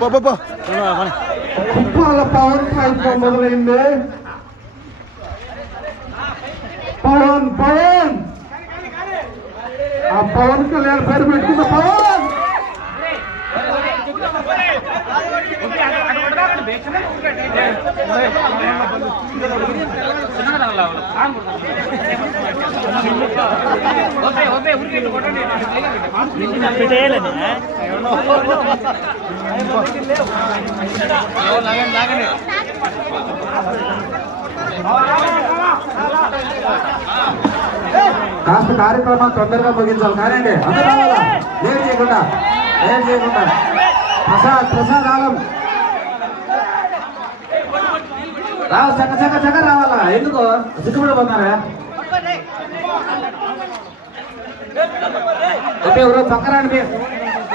போ போ போ பவன் சாய் போனதுல இருந்து పవన్ పవన్ ఆ పవన్ కళ్యాణ్ పేరు పెట్టుకున్న పవన్ కాస్త కార్యక్రమం తొందరగా ముగించాలి. కానీ అందరూ రావాలా? లేట్ చేయకుండా? లేట్ చేయకుండా? ప్రసాద్ ప్రసాద్ ఆలం రావు చక్క చక్క చక్క రావాలా? ఎందుకు? సిగ్గుపడిపోతున్నారా? ఎవరో పక్క రండి మీరు.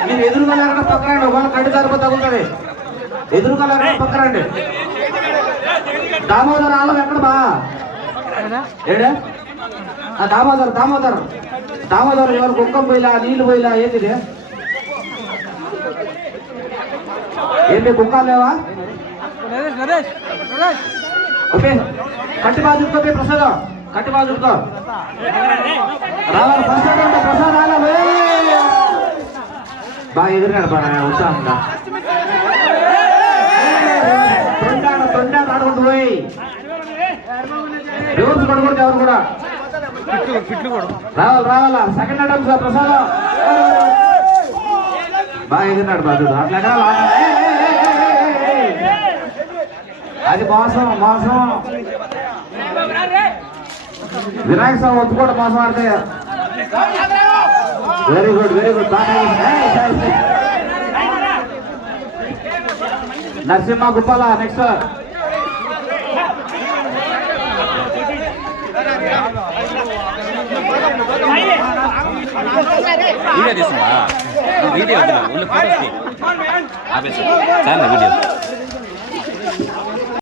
మీరు ఎదురుగా లేకుండా పక్క రండి ఒకవేళ కళ్ళు జారిపో తగులుతుంది. ఎదురుగా లేకుండా పక్క రండి దామోదర్ ఆలం ఎక్కడ బా? ఏడే? ఆ దామోదర్ దామోదర్. దామోదర్ ఎవరు కుక్కం పోయిలా నీళ్ళు పోయిలా ఏంది ఇది? ఏంటి కుక్కలు లేవా? కట్టి బాజుకో ప్రసాద్. కట్టి బాజుకో రావాలి ప్రసాద్ ఆలం బాగా ఎదురుగాడు బాగా ఉత్సాహంగా. ఎవరు పడకూడదు ఎవరు కూడా. రావాలి రావాలా? సెకండ్ అటెంప్ట్ సార్ ప్రసాదం. బాగా ఎగిరినాడు బాధుడు అట్లా ఎగరాలా? అది మోసం మోసం. వినాయక స్వామి ఒత్తు కూడా మోసం ఆడితే. వెరీ గుడ్ వెరీ గుడ్ బాగా నరసింహ గుప్పాల నెక్స్ట్ வீடியோ பேசுங்களா வீடியோ உள்ள போட்டோ ஆபீஸ் சார் வீடியோ.